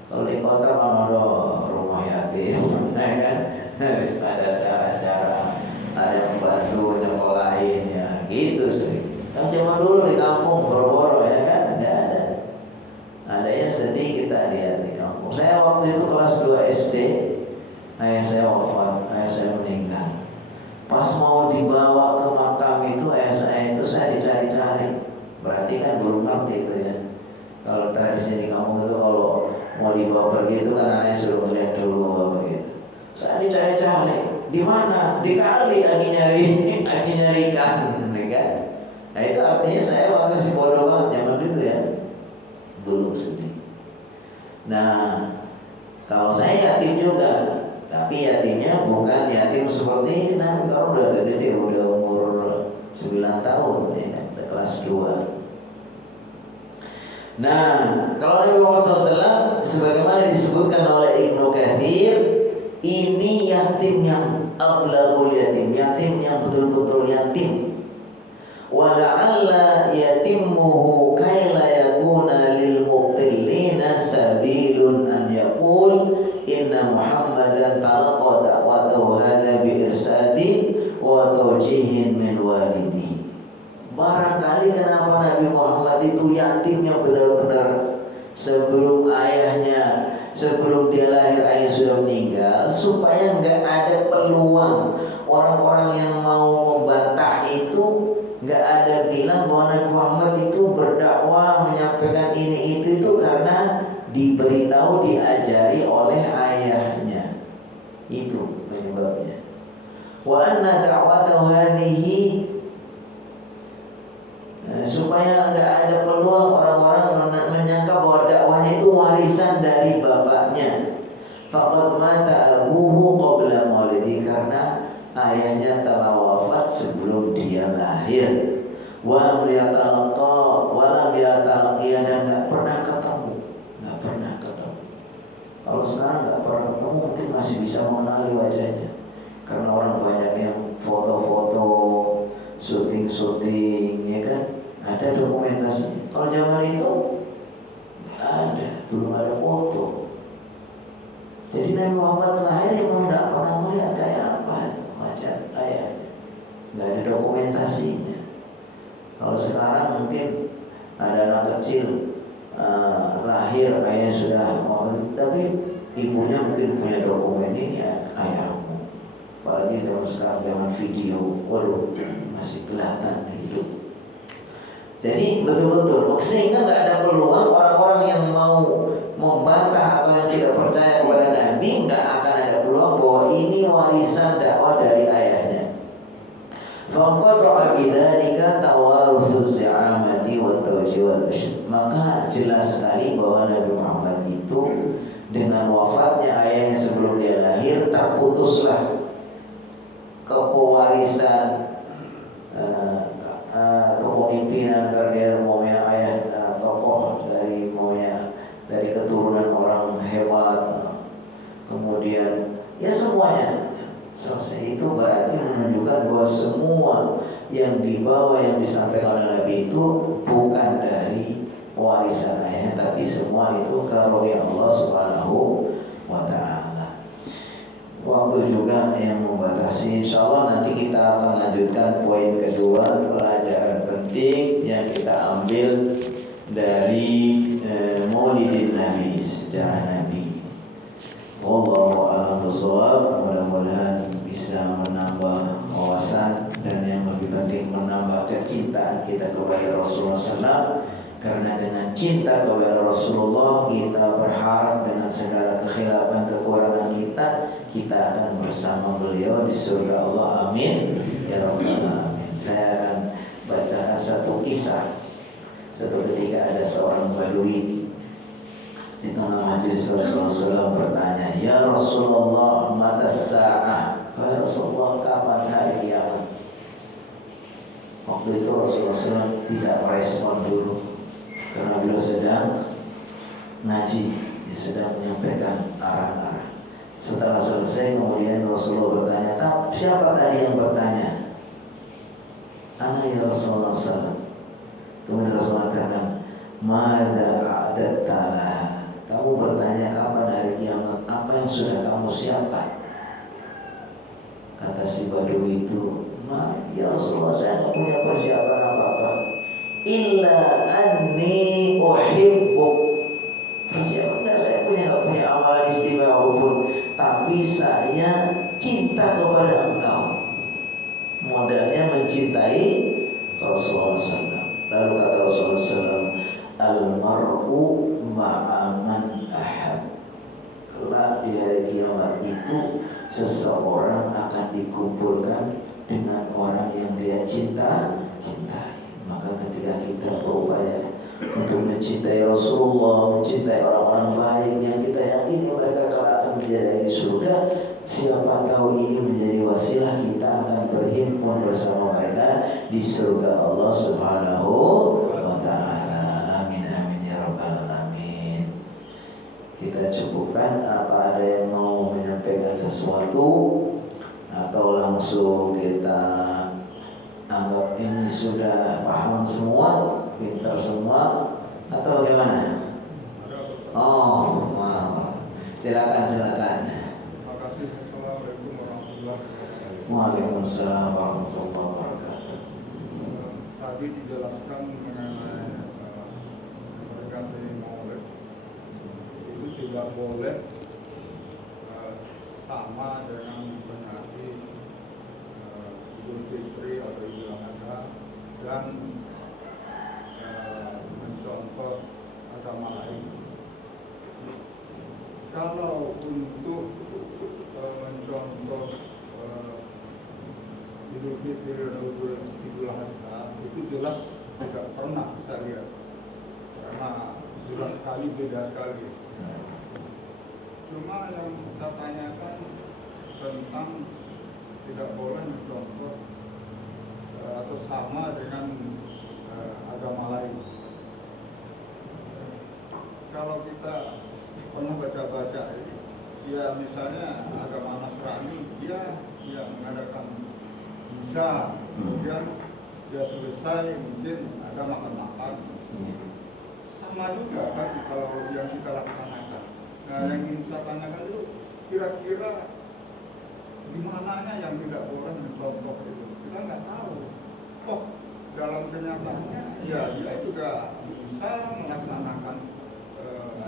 Kalau di kota kan ada rumah yatim, nah kan ada cara-cara, ada yang membantu nyekolahin ya gitu sih. Kan zaman dulu di kampung boro-boro ya kan nggak ada. Adanya sedih kita lihat di kampung. Saya waktu itu kelas 2 SD, ayah saya wafat, ayah saya meninggal. Pas mau dibawa ke makam itu ayah saya itu saya dicari-cari. Berarti kan belum ngerti itu ya. Kalau tradisi di kampung itu kalau mau dibawa pergi itu kan anaknya suruh melihat dulu begitu. Saya dicari-cari, di mana? Di kali lagi nyari ikan, kan? Nah itu artinya saya waktu masih bodoh banget zaman itu ya, belum sedih. Nah kalau saya yatim juga, tapi yatimnya bukan yatim seperti nah kalau udah gede, udah umur 9 tahun ya kan, udah kelas 2. Nah, kalau Nabi Muhammad SAW sebagaimana disebutkan oleh Ibnu Katsir, ini yatim yang ablagul yatim, yatim yang betul-betul yatim. Wa la'alla yatimmuhu kaila yakuna lil muqtillina sabilun an yaqul inna Muhammadan talaqa da'watahu hadha bi irsadi wa tawjihin min walidihi. Barangkali kenapa Nabi Muhammad itu yatim yang benar-benar sebelum ayahnya, sebelum dia lahir ayah sudah meninggal, supaya nggak ada peluang orang-orang yang mau membantah itu, nggak ada bilang bahwa Nabi Muhammad itu berdakwah menyampaikan ini itu karena diberitahu, diajari oleh ayahnya. Itu penyebabnya. Wa anna da'watahu hadhihi, supaya nggak ada peluang orang-orang menyangka bahwa dakwahnya itu warisan dari bapaknya. Faqad mata abuhu qabla maulidi, karena ayahnya telah wafat sebelum dia lahir. Wa lam yatalaqqa dan nggak pernah ketemu. Kalau sekarang nggak pernah ketemu mungkin masih bisa mengenali wajahnya, karena orang banyak yang foto-foto, syuting, ya kan? Ada dokumentasinya. Kalau zaman itu nggak ada, belum ada foto. Jadi Nabi Muhammad lahir memang nggak pernah melihat kayak apa itu wajah ayah, nggak ada dokumentasinya. Kalau sekarang mungkin ada anak kecil lahir ayah sudah mau, tapi ibunya mungkin punya dokumen ini ayahmu. Apalagi kalau sekarang zaman video, waduh masih kelihatan hidup. Jadi betul-betul sehingga nggak ada peluang orang-orang yang mau membantah atau yang tidak percaya kepada Nabi, nggak akan ada peluang bahwa ini warisan dakwah dari ayahnya. Faqata'a bidzalika tawarufuz zi'amati wa tawjih wal irsyad. Maka jelas sekali bahwa Nabi Muhammad itu dengan wafatnya ayahnya sebelum dia lahir, terputuslah kepewarisan kepemimpinan, karena dia maunya ayah tokoh dari keturunan orang hebat, kemudian ya semuanya selesai. Itu berarti menunjukkan bahwa semua yang dibawa, yang disampaikan oleh Nabi itu bukan dari warisan ayahnya, tapi semua itu karunia Allah Subhanahu wa ta'ala. Waktu juga yang membatasi. Insyaallah nanti kita akan lanjutkan poin kedua, pelajaran penting yang kita ambil dari Maulidin Nabi, sejarah Nabi. Wallahu a'lam bishawab. Mudah-mudahan bisa menambah wawasan dan yang lebih penting menambah kecintaan kita kepada Rasulullah SAW Karena dengan cinta kepada Rasulullah kita berharap dengan segala kekhilafan kekurangan kita akan bersama beliau di surga Allah. Amin ya rabbal alamin. Saya akan bacakan satu kisah. Suatu ketika ada seorang badui di tengah majelis Rasulullah SAW bertanya, "Ya Rasulullah, matas sa'ah?" Ya Rasulullah, kapan hari kiamat? Waktu itu Rasulullah SAW tidak merespon dulu karena beliau sedang ngaji, dia sedang menyampaikan arah-arah. Setelah selesai kemudian Rasulullah bertanya, siapa tadi yang bertanya? Ana ya Rasulullah SAW. Kemudian Rasulullah katakan, Mada a'adatta laha. Kamu bertanya kapan hari kiamat, apa yang sudah kamu siapkan? Kata si badui itu, ya Rasulullah, saya tidak punya persiapan apa-apa. Illa anni uhibbuk. Persiapan enggak, saya nggak punya amalan istimewa pun, tapi saya cinta kepada engkau. Modalnya mencintai Rasulullah SAW. Lalu kata Rasulullah SAW, al-mar'u ma'aman ahab. Kelak di hari kiamat itu seseorang akan dikumpulkan dengan orang yang dia cintai. Maka ketika kita berupaya untuk mencintai Rasulullah, mencintai orang-orang baik yang kita yakini mereka akan berada di surga, siapa tahu ini menjadi wasilah kita akan berhimpun bersama mereka di surga Allah Subhanahu wa ta'ala. Amin amin ya rabbal alamin. Kita cukupkan. Apa ada yang mau menyampaikan sesuatu atau langsung kita anggap ini sudah paham semua, pintar semua, atau bagaimana? Oh, wow. Silakan. Terima kasih. Assalamualaikum warahmatullahi wabarakatuh. Waalaikumsalam warahmatullahi wabarakatuh. Tadi dijelaskan mengenai berganti maulid itu tidak boleh sama dengan memperingati Idul Fitri atau Idul Adha dan mencontoh agama lain. Kalau untuk mencontoh Idul Fitri dan Idul Adha itu jelas tidak pernah saya lihat, karena jelas sekali beda sekali. Cuma yang saya tanyakan tentang tidak boleh mencontoh atau sama dengan agama lain. Kalau kita pernah baca-baca, ya misalnya agama Nasrani dia mengadakan misa, kemudian dia selesai mungkin ada makan-makan. Sama juga kan kalau yang kita laksanakan. Nah, yang ingin saya tanyakan itu kira-kira di mananya yang tidak boleh mencontoh itu? Kita nggak tahu. Oh, dalam kenyataannya ya dia juga bisa melaksanakan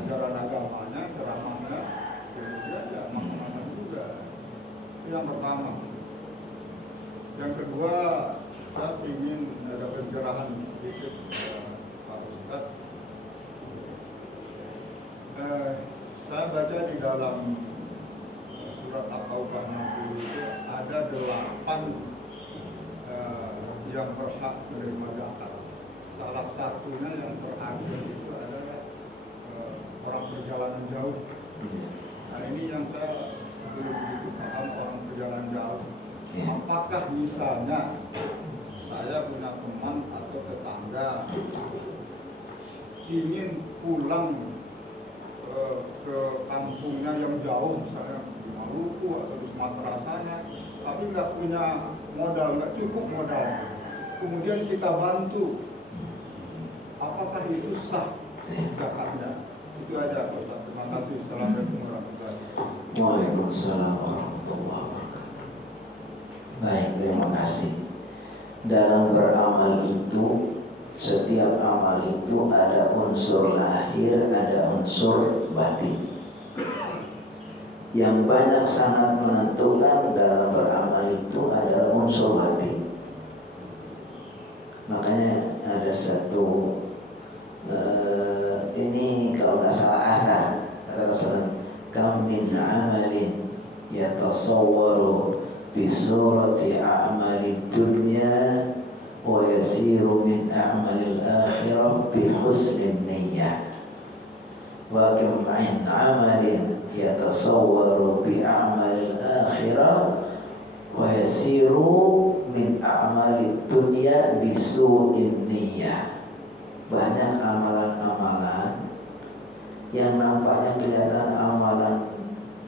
ajaran agamanya, ceramahnya, kemudian ya makan-makan juga. Itu yang pertama. Yang kedua, saya ingin ada pencerahan sedikit Pak Ustadz. Saya baca di dalam surat At-Taubah 60 itu ada 8 yang berhak menerima zakat. Salah satunya yang terakhir itu adalah orang perjalanan jauh. Nah ini yang saya belum begitu paham, orang perjalanan jauh. Apakah misalnya saya punya teman atau tetangga ingin pulang ke kampungnya yang jauh, misalnya di Maluku atau di Sumatera sana, tapi nggak punya modal, nggak cukup modal, kemudian kita bantu, apakah itu sah zakatnya? Itu aja Pak Ustaz. Terima kasih. Assalamualaikum warahmatullahi wabarakatuh. Waalaikumsalam warahmatullahi wabarakatuh. Baik, terima kasih. Dalam beramal itu, setiap amal itu ada unsur lahir, ada unsur batin. Yang banyak sangat menentukan dalam beramal itu adalah unsur batin. Makanya ada satu ini kalau nggak salah athar kata Rasulullah, kam min amalin yatasawwaru bi surati a'malid dunya wa yasiru min a'malil akhirah bi husnin niyyah, wa kam min amalin yatasawwaru bi a'malil akhirah wa yasiru min a'malid dunya bi su'in niyyah. Banyak amalan-amalan yang nampaknya kelihatan amalan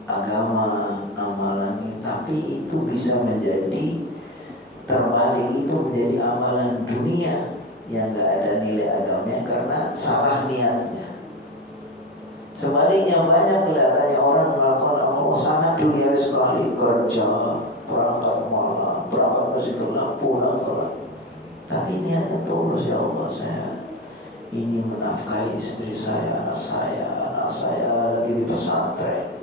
agama, amalan ini, tapi itu bisa menjadi terbalik, itu menjadi amalan dunia yang gak ada nilai agamanya karena salah niatnya. Sebaliknya banyak kelihatannya orang melakukan amal sangat dunia sekali, kerja, berangkat malam, berangkat ke situ, pulang, tapi niatnya tulus, ya Allah saya ini menafkahi istri saya, anak saya lagi di pesantren,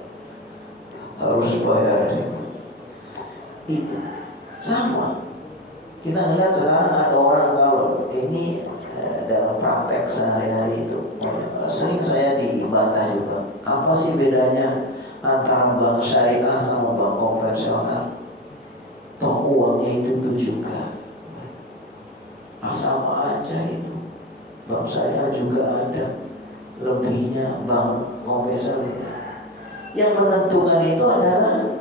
harus bayar. Itu sama. Kita lihat sekarang ada orang kalau ini dalam praktek sehari-hari itu, sering saya dibantah juga. Apa sih bedanya antara bank syariah sama bank konvensional? Toh uangnya itu juga, sama aja itu. Bank syariah juga ada lebihnya, bank konvensional. Yang menentukan itu adalah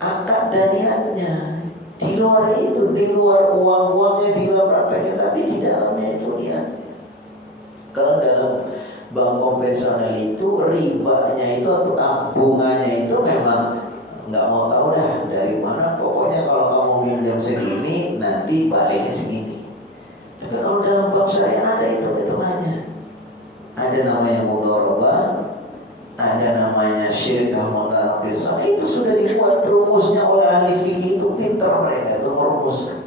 akad dan niatnya. Di luar itu, di luar uang-uangnya, di luar prakteknya, tapi di dalamnya itu niat. Kalau dalam bank konvensional itu ribanya itu atau tabungannya itu memang nggak mau tahu dah dari mana. Pokoknya kalau kamu minjam segini, nanti baliknya segini. Tapi kalau dalam bank syariah ada hitung-hitungannya. Ada namanya mudharabah, ada namanya syirkah mutalaqisah. Itu sudah dibuat rumusnya oleh ahli fikih, itu pintar mereka itu merumuskan.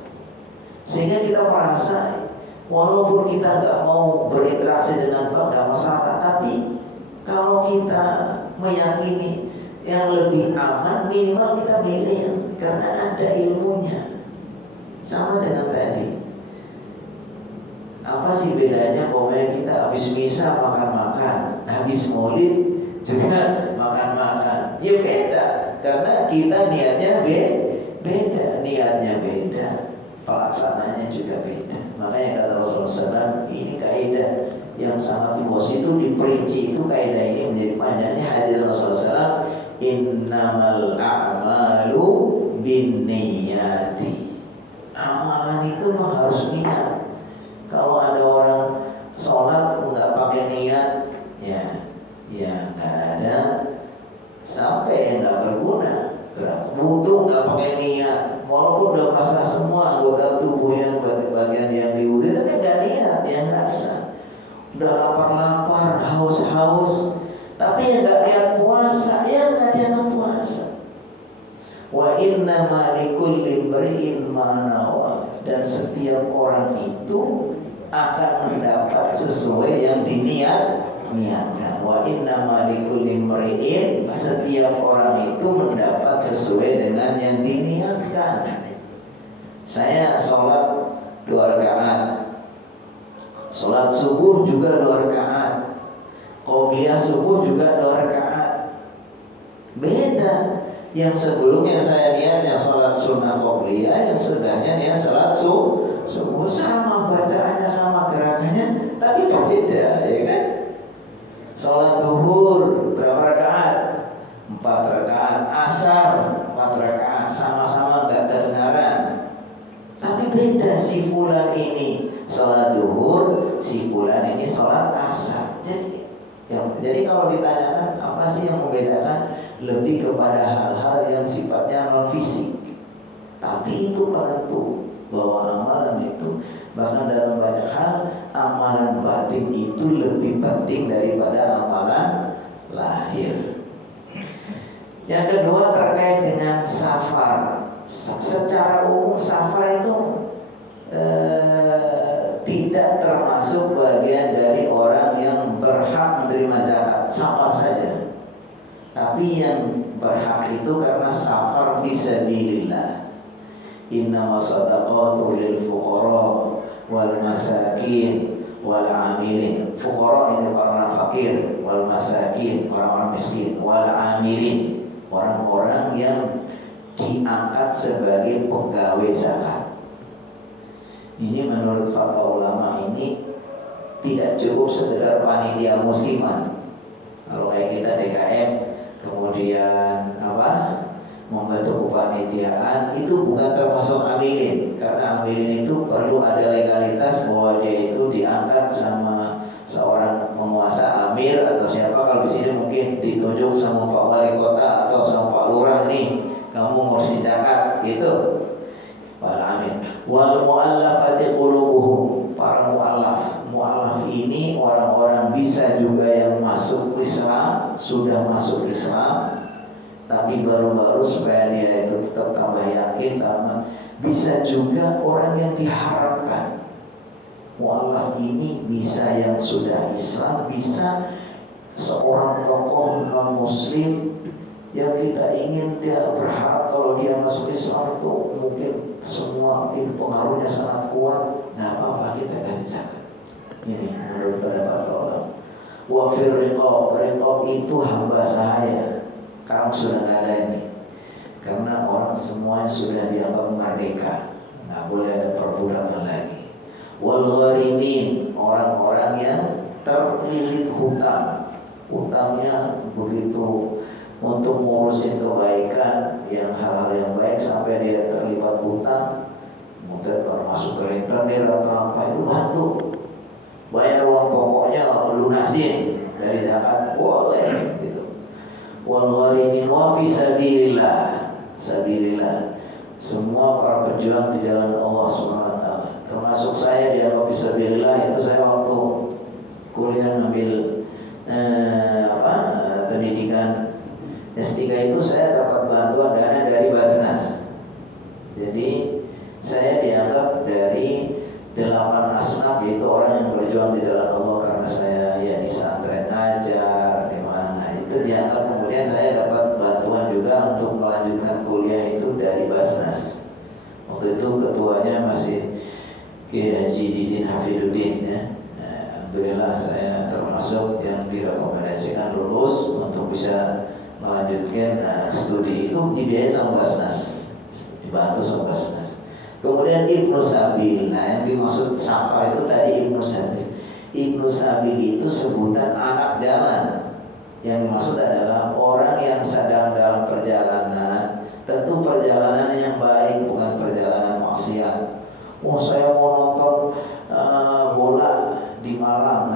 Sehingga kita merasa walaupun kita nggak mau berinteraksi dengan bank nggak masalah, tapi kalau kita meyakini yang lebih aman, minimal kita milih karena ada ilmunya. Sama dengan tadi. Apa sih bedanya? Pokoknya kita habis misa makan-makan, habis maulid juga makan-makan. Ya beda, karena kita niatnya beda, niatnya beda, pelaksananya juga beda. Makanya kata Rasulullah SAW, ini kaidah yang sangat luas, itu diperinci, itu kaidah ini menjadi panjangnya hadis Rasulullah SAW, innamal a'malu binniyati. Amalan itu memang harus niat. Kalau ada orang sholat nggak pakai niat, ya nggak ada, sampai nggak berguna. Wudu nggak pakai niat, walaupun udah pasrah semua anggota tubuhnya, bagian yang diwudu, tapi nggak niat, ya nggak sah. Udah lapar-lapar, haus-haus, tapi yang nggak niat puasa, ya nggak dianggap puasa. Wa inna ma likulli imri'in ma nawa, dan setiap orang itu akan mendapat sesuai yang diniatkan. Wa inna ma likulli imri'in, setiap orang itu mendapat sesuai dengan yang diniatkan. Saya sholat 2 rakaat, sholat subuh juga 2 rakaat, qobliyah subuh juga 2 rakaat. Beda. Yang sebelumnya saya niatnya sholat sunnah qobliyah, yang sudahnya niat sholat subuh, sama bacaannya, sama gerakannya, tapi berbeda, ya kan? Sholat zuhur berapa rakaat? 4 rakaat. Asar 4 rakaat, sama-sama nggak kedengaran, tapi beda. Si fulan ini sholat zuhur, si fulan ini sholat asar. Jadi kalau ditanyakan apa sih yang membedakan, lebih kepada hal-hal yang sifatnya non fisik. Tapi itu penentu bahwa amalan itu, bahkan dalam banyak hal, amalan batin itu lebih penting daripada amalan lahir. Yang kedua terkait dengan safar. Secara umum safar itu tidak termasuk bagian dari orang yang berhak menerima zakat, sama saja. Tapi yang berhak itu karena safar fisabilillah. Innama shadaqatu lil fuqara wal masakin wal amilin. Fuqara ini orang fakir, wal masakin orang-orang miskin, wal amilin orang-orang yang diangkat sebagai pegawai zakat. Ini menurut fatwa ulama ini tidak cukup sekedar panitia musiman. Kalau kayak kita DKM kemudian membentuk kepanitiaan, itu bukan termasuk amilin, karena amilin itu perlu ada legalitas bahwa dia itu diangkat sama seorang penguasa amir atau siapa. Kalau di sini mungkin ditunjuk sama Pak Wali Kota atau sama Pak Lurah, nih kamu ngurusin zakat gitu. Wal amil wal muallafati qulubuhum, para muallaf ini orang-orang bisa juga yang masuk Islam, sudah masuk Islam tapi baru-baru supaya dia itu tetap tambah yakin, bisa juga orang yang diharapkan. Mu'alaf ini bisa yang sudah Islam, bisa seorang tokoh non-muslim yang kita ingin dia berharap kalau dia masuk Islam itu mungkin semua pengaruhnya sangat kuat. Nah, apa kita kasih zakat. Ini menurut pendapat Allah. Wa fir riqab itu hamba sahaya. Sekarang sudah nggak ada ini, karena orang semuanya sudah dianggap merdeka, nggak boleh ada perbudakan lagi. Wal gharimin orang-orang yang terlilit hutang, hutangnya begitu untuk ngurusin kebaikan, yang hal-hal yang baik sampai dia terlibat hutang, mungkin termasuk ke rentenir atau apa, itu bantu bayar uang pokoknya, lunasin dari zakat boleh gitu. Wal gharimin wa fi sabilillah, semua para pejuang di jalan Allah Subhanahu wa taala. Termasuk saya dianggap fi sabilillah. Itu saya waktu kuliah ngambil pendidikan S3 itu saya dapat bantuan dana dari Basnas. Jadi saya dianggap dari 8 asnaf, yaitu orang yang berjuang di jalan Allah, karena saya ya di pesantren ngajar di mana. Itu dianggap, kemudian saya dapat bantuan juga untuk melanjutkan kuliah itu dari Basnas. Waktu itu ketuanya masih Kiai Haji Didin Hafiduddin ya. Alhamdulillah saya termasuk yang direkomendasikan lulus untuk bisa melanjutkan studi itu dibiayai sama Basnas, dibantu sama Basnas. Kemudian Ibnu Sabil, yang dimaksud safar itu tadi Ibnu Sabil. Ibnu Sabil itu sebutan anak jalan. Yang dimaksud adalah orang yang sedang dalam perjalanan, tentu perjalanan yang baik, bukan perjalanan maksiat. Oh, saya mau nonton bola di Malang,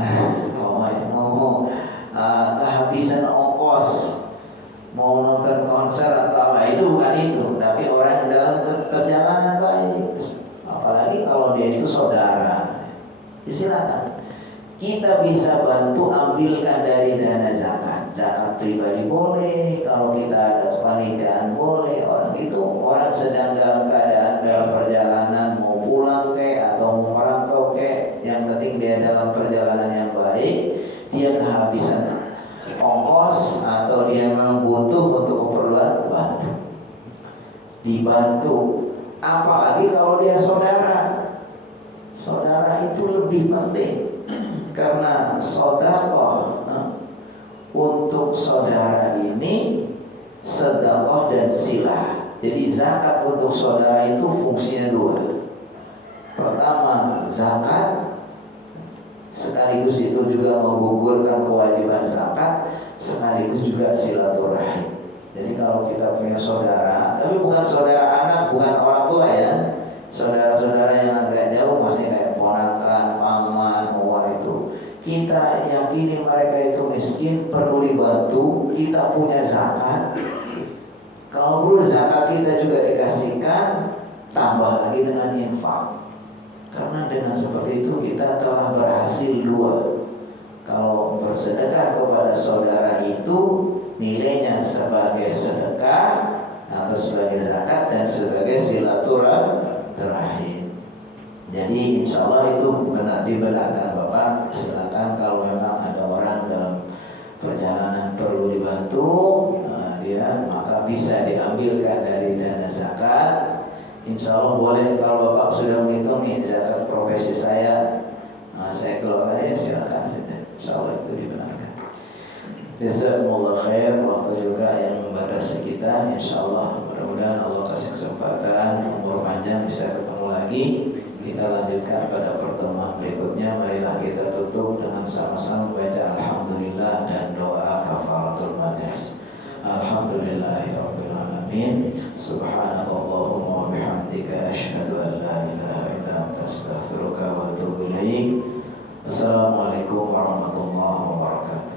mau kehabisan ongkos, mau nonton konser atau apa, itu bukan itu. Tapi orang yang dalam perjalanan baik, apalagi kalau dia itu saudara, silakan. Kita bisa bantu ambilkan dari dana zakat. Zakat pribadi boleh, kalau kita ada kepanitiaan boleh. Orang itu orang sedang dalam keadaan dalam perjalanan, mau pulang atau mau merantau yang penting dia dalam perjalanan yang baik, dia kehabisan ongkos atau dia memang butuh untuk keperluan, bantu, dibantu. Apalagi kalau dia saudara itu lebih penting. Karena sedekah untuk saudara ini sedekah dan silah. Jadi zakat untuk saudara itu fungsinya dua. Pertama, zakat sekaligus itu juga menggugurkan kewajiban zakat, sekaligus juga silaturahim. Jadi kalau kita punya saudara, tapi bukan saudara anak, bukan orang tua ya, saudara-saudara yang agak jauh, maksudnya kayak ponakan, paman, kita yakini mereka itu miskin, perlu dibantu, kita punya zakat. Kalau perlu zakat kita juga dikasihkan, tambah lagi dengan infak. Karena dengan seperti itu kita telah berhasil dua. Kalau bersedekah kepada saudara itu nilainya sebagai sedekah atau sebagai zakat dan sebagai silaturahim. Jadi insya Allah itu benar dibenarkan Bapak. Silakan kalau memang ada orang dalam perjalanan perlu dibantu, maka bisa diambilkan dari dana zakat. Insya Allah boleh. Kalau Bapak sudah menghitung nih zakat profesi saya keluar Jazakumullah khair. Waktu juga yang membatasi kita. Insyaallah mudah-mudahan Allah kasih kesempatan, umur panjang, bisa ketemu lagi. Kita lanjutkan pada pertemuan berikutnya. Marilah kita tutup dengan sama-sama membaca alhamdulillah dan doa kafaratul majas. Alhamdulillahirabbil alamin. Subhanakallahumma wa bihamdika asyhadu an la ilaha illa anta astaghfiruka wa atubu ilaik. Assalamualaikum warahmatullahi wabarakatuh.